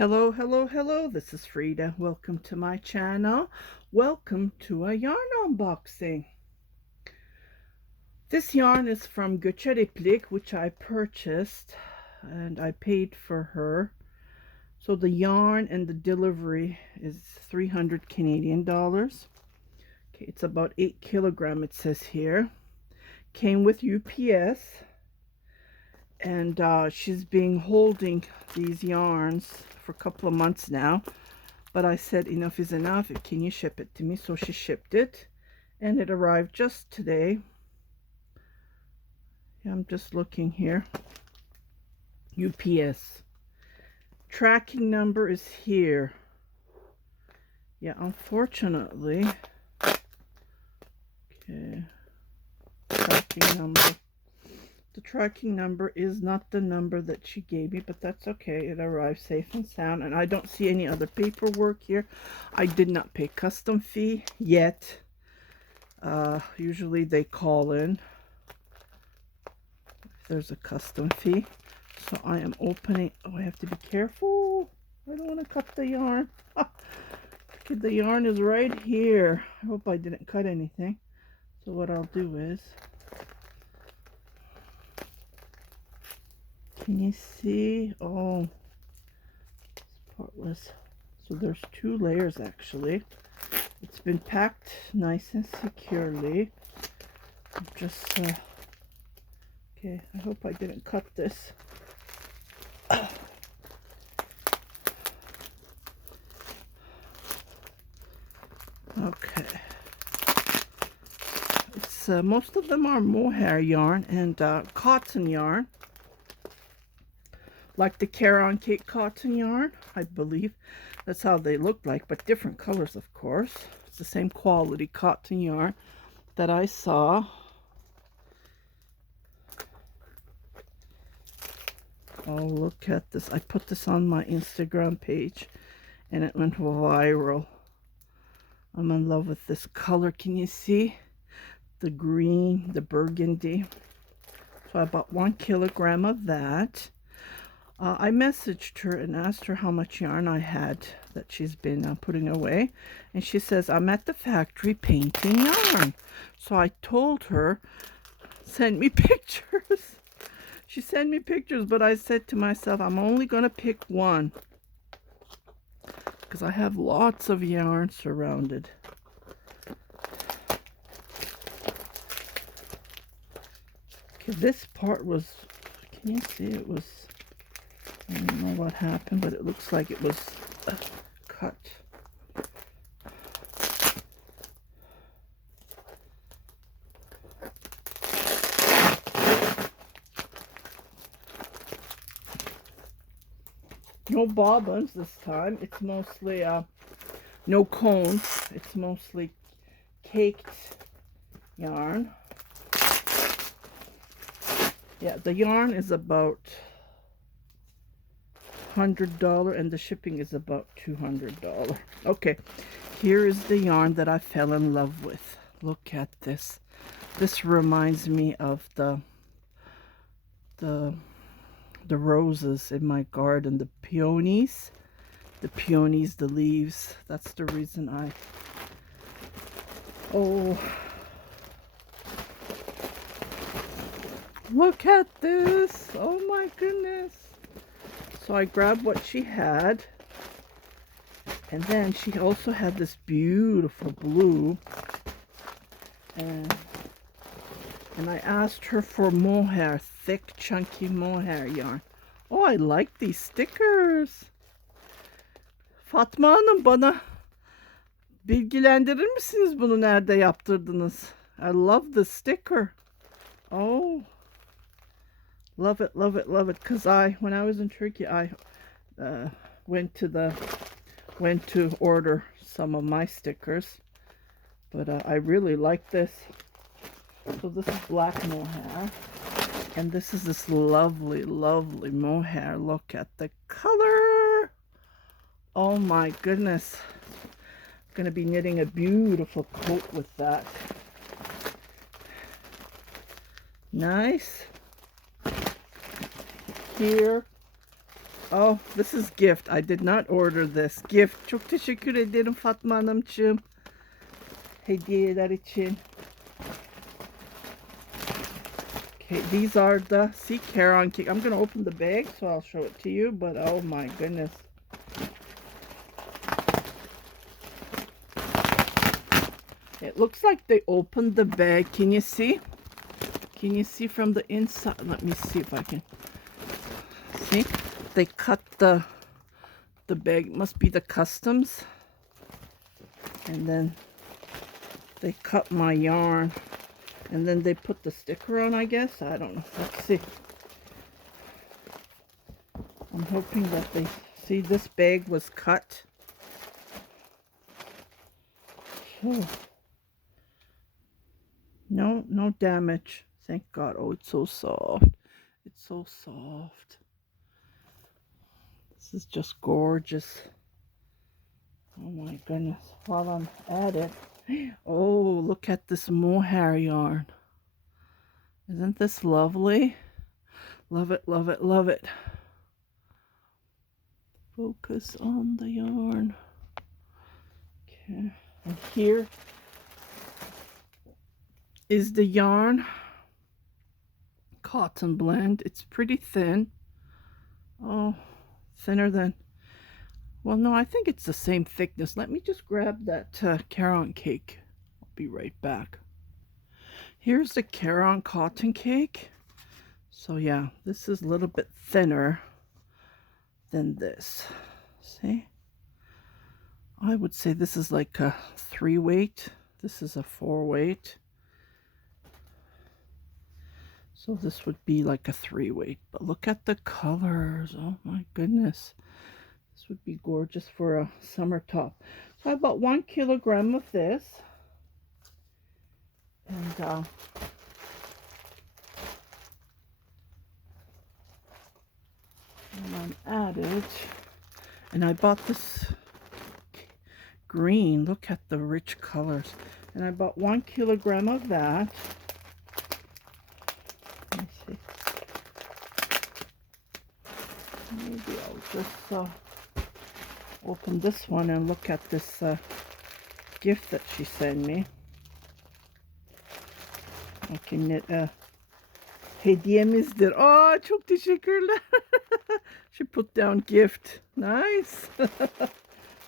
Hello, hello, hello. This is Frida. Welcome to my channel. Welcome to a yarn unboxing. This yarn is from Goceriplik, which I purchased and I paid for her. So the yarn and the delivery is 300 Canadian dollars. Okay, it's about 8 kilogram, it says here. Came with UPS. And she's been holding these yarns for a couple of months now, but I said enough is enough. Can you ship it to me? So she shipped it, and it arrived just today. Yeah, I'm just looking here. UPS tracking number is here. Yeah, unfortunately. Okay, tracking number. The tracking number is not the number that she gave me, but that's okay. It arrived safe and sound, and I don't see any other paperwork here. I did not pay custom fee yet. Usually they call in if there's a custom fee. So I am opening. Oh, I have to be careful. I don't want to cut the yarn. Okay, the yarn is right here. I hope I didn't cut anything. So what I'll do is, can you see? Oh, this part was, so there's 2 layers actually. It's been packed nice and securely. Just, okay, I hope I didn't cut this. Okay. It's, most of them are mohair yarn and cotton yarn. Like the Caron cake cotton yarn, I believe. That's how they look like, but different colors, of course. It's the same quality cotton yarn that I saw. Oh, look at this. I put this on my Instagram page, and it went viral. I'm in love with this color. Can you see? The green, the burgundy. So I bought 1 kilogram of that. I messaged her and asked her how much yarn I had that she's been putting away. And she says, I'm at the factory painting yarn. So I told her, send me pictures. She sent me pictures, but I said to myself, I'm only going to pick one. Because I have lots of yarn surrounded. Okay, this part was, can you see it was, I don't know what happened, but it looks like it was cut. No bobbins this time. It's mostly no cones. It's mostly caked yarn. Yeah, the yarn is about $100 and the shipping is about $200. Okay, here is the yarn that I fell in love with. Look at this. This reminds me of the roses in my garden, the peonies, the leaves. That's the reason I, oh, look at this. Oh my goodness. So I grabbed what she had, and then she also had this beautiful blue, and I asked her for mohair, thick chunky mohair yarn. Oh, I like these stickers. Fatma Hanım, bana bilgilendirir misiniz bunu nerede yaptırdınız? I love the sticker. Oh, love it, love it, love it. Because when I was in Turkey, I went to order some of my stickers, but I really like this. So this is black mohair, and this is this lovely, lovely mohair. Look at the color. Oh my goodness. I'm going to be knitting a beautiful coat with that. Nice. Here Oh, this is gift. I did not order this. Gift. Çok teşekkür ederim Fatma Hanımcığım. Hediyeler için. Okay, these are the Caron cake. I'm going to open the bag so I'll show it to you, but oh my goodness. It looks like they opened the bag. Can you see? Can you see from the inside? Let me see if I can. See? They cut the bag. It must be the customs. And then they cut my yarn. And then they put the sticker on, I guess. I don't know. Let's see. I'm hoping that they see this bag was cut. Oh. No damage. Thank God. Oh, it's so soft. It's so soft. This is just gorgeous. Oh my goodness. While I'm at it. Oh, look at this mohair yarn. Isn't this lovely? Love it, love it, love it. Focus on the yarn. Okay. And here is the yarn. Cotton blend. It's pretty thin. Oh, thinner than, well, no, I think it's the same thickness. Let me just grab that Caron cake. I'll be right back. Here's the Caron cotton cake. So yeah, this is a little bit thinner than this. See? I would say this is like a 3 weight. This is a 4 weight. So this would be like a 3 weight. But look at the colors. Oh my goodness. This would be gorgeous for a summer top. So I bought 1 kilogram of this. And I'm at it. And I bought this green. Look at the rich colors. And I bought 1 kilogram of that. Let me see. Maybe I'll just open this one and look at this gift that she sent me. I can knit hediyemizdir. Oh, çok teşekkürler. She put down gift. Nice.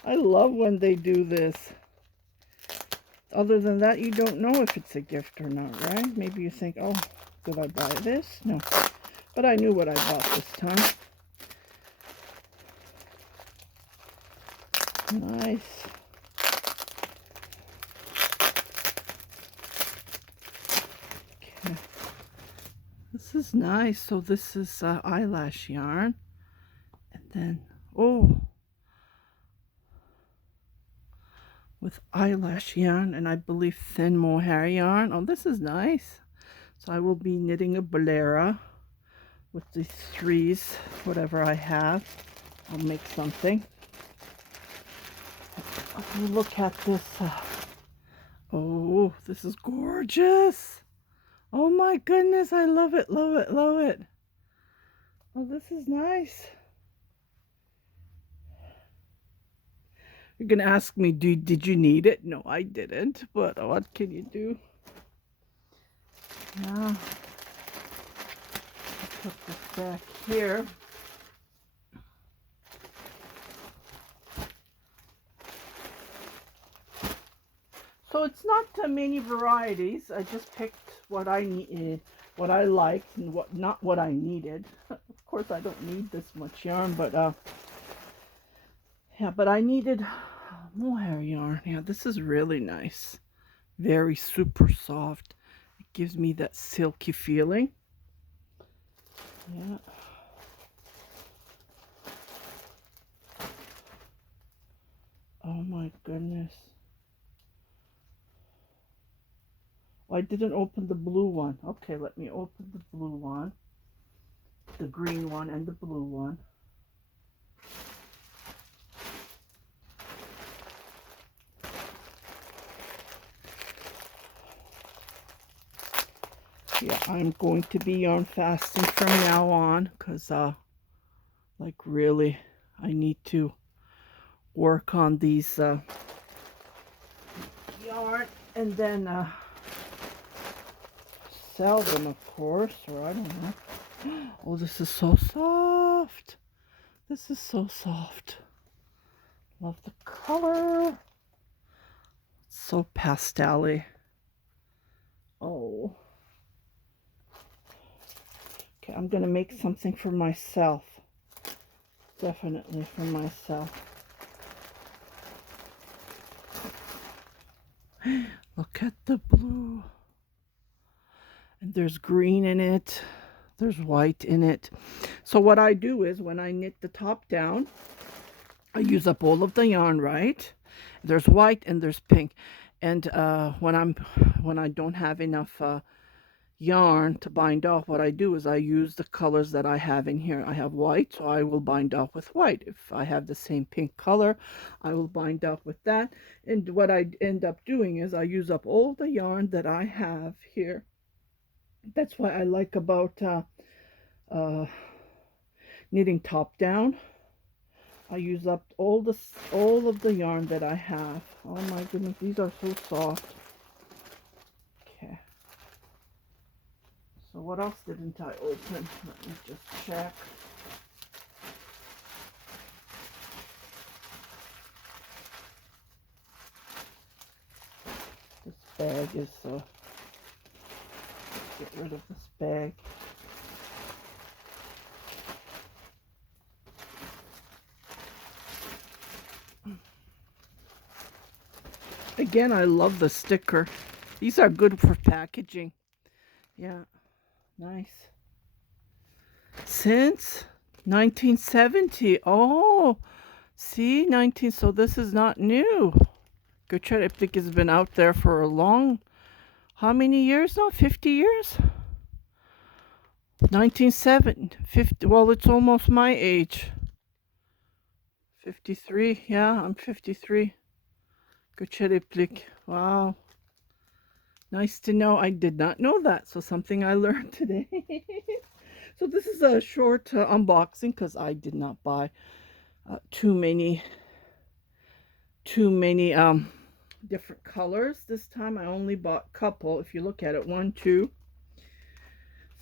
I love when they do this. Other than that, you don't know if it's a gift or not, right? Maybe you think, oh, did I buy this? No. But I knew what I bought this time. Nice. Okay. This is nice. So this is eyelash yarn. And then, oh, with eyelash yarn and I believe thin mohair yarn. Oh, this is nice. So I will be knitting a bolera with these threes, whatever I have. I'll make something. Look at this. Oh, this is gorgeous. Oh my goodness, I love it, love it, love it. Oh, this is nice. You're gonna ask me, did you need it? No, I didn't, but what can you do? Yeah. Put this back here. So it's not many varieties. I just picked what I needed, what I liked, and not what I needed. Of course, I don't need this much yarn, but yeah, but I needed mohair yarn. Yeah, this is really nice. Very super soft. It gives me that silky feeling. Yeah. Oh my goodness. Oh, I didn't open the blue one. Okay, let me open the blue one. The green one and the blue one. Yeah, I'm going to be yarn fasting from now on because Like really, I need to work on these yarn and then sell them, of course, or I don't know. Oh, this is so soft. This is so soft. Love the color. It's so pastel-y. Oh. Okay, I'm going to make something for myself. Definitely for myself. Look at the blue. And there's green in it. There's white in it. So what I do is when I knit the top down, I use up all of the yarn, right? There's white and there's pink. And when I don't have enough yarn to bind off, what I do is I use the colors that I have in here. I have white, so I will bind off with white. If I have the same pink color, I will bind off with that. And what I end up doing is I use up all the yarn that I have here. That's why I like about knitting top down. I use up all of the yarn that I have. Oh my goodness, these are so soft. Okay. So what else didn't I open? Let me just check. This bag is let's get rid of this bag. Again, I love the sticker. These are good for packaging. Yeah, nice. Since 1970. Oh, see, 19. So this is not new. Goceriplik has been out there for a long, how many years now? 50 years? 1970, 50. Well, it's almost my age. 53. Yeah, I'm 53. Goceriplik. Wow. Nice to know. I did not know that. So something I learned today. So this is a short unboxing because I did not buy too many different colors this time. I only bought a couple. If you look at it, 1, 2,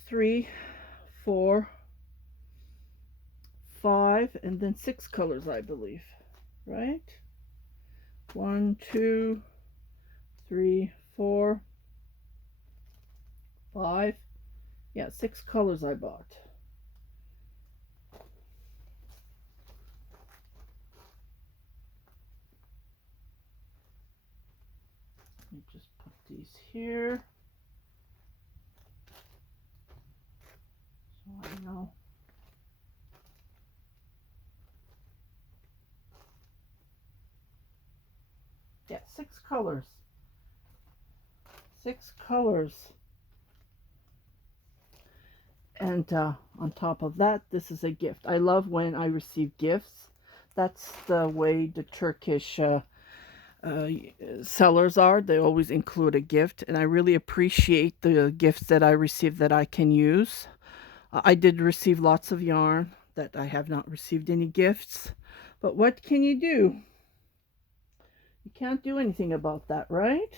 3, 4, 5, and then 6 colors, I believe, right? 1, 2, 3, 4, 5. Yeah, 6 colors I bought. Let me just put these here so I know. Yeah, 6 colors. 6 colors. And on top of that, this is a gift. I love when I receive gifts. That's the way the Turkish sellers are. They always include a gift, and I really appreciate the gifts that I receive that I can use. I did receive lots of yarn that I have not received any gifts, but what can you do? You can't do anything about that, right?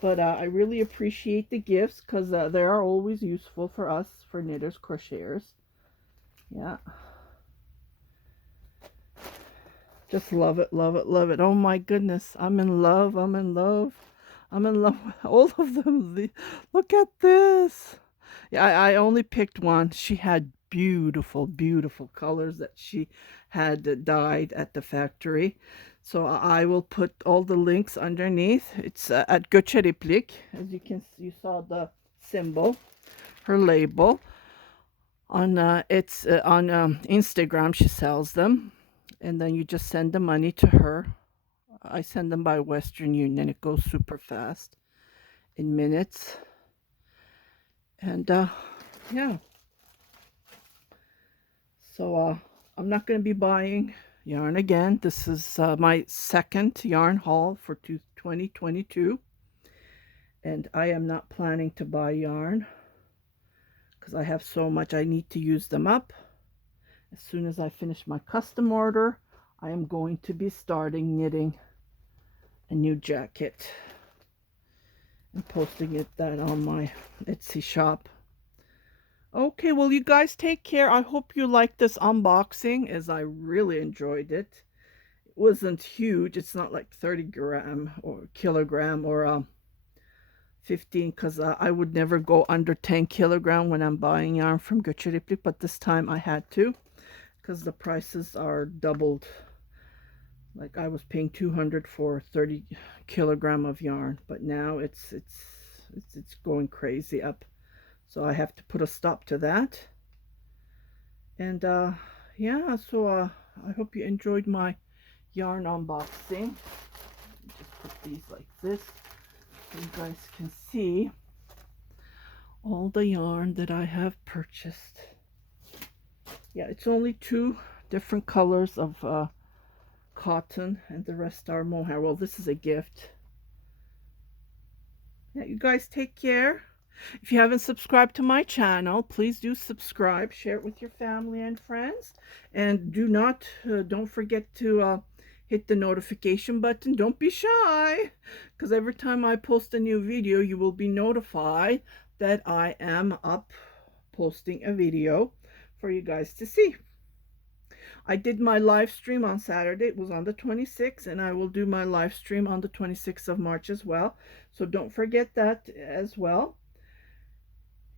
But I really appreciate the gifts because they are always useful for us, for knitters, crocheters. Yeah. Just love it, love it, love it. Oh my goodness. I'm in love. I'm in love. I'm in love with all of them. Look at this. Yeah, I only picked one. She had beautiful, beautiful colors that she had dyed at the factory. So I will put all the links underneath. It's at Goceriplik. As you can see, you saw the symbol, her label. On it's on Instagram. She sells them, and then you just send the money to her. I send them by Western Union. It goes super fast, in minutes. And yeah. So I'm not going to be buying yarn again. This is my second yarn haul for 2022. And I am not planning to buy yarn because I have so much I need to use them up. As soon as I finish my custom order, I am going to be starting knitting a new jacket and posting that on my Etsy shop. Okay, well, you guys take care. I hope you liked this unboxing, as I really enjoyed it. It wasn't huge. It's not like 30 gram or kilogram or 15, because I would never go under 10 kilogram when I'm buying yarn from goceriplik, but this time I had to because the prices are doubled. Like, I was paying 200 for 30 kilogram of yarn, but now it's going crazy up. So I have to put a stop to that. And yeah, so I hope you enjoyed my yarn unboxing. Just put these like this so you guys can see all the yarn that I have purchased. Yeah, it's only 2 different colors of cotton, and the rest are mohair. Well, this is a gift. Yeah, you guys take care. If you haven't subscribed to my channel, please do subscribe, share it with your family and friends, and don't forget to hit the notification button. Don't be shy, because every time I post a new video, you will be notified that I am up posting a video for you guys to see. I did my live stream on Saturday. It was on the 26th, and I will do my live stream on the 26th of March as well. So don't forget that as well.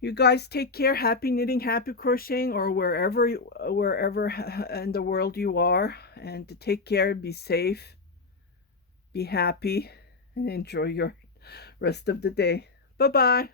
You guys take care. Happy knitting, happy crocheting, or wherever in the world you are. And to take care, be safe, be happy, and enjoy your rest of the day. Bye-bye.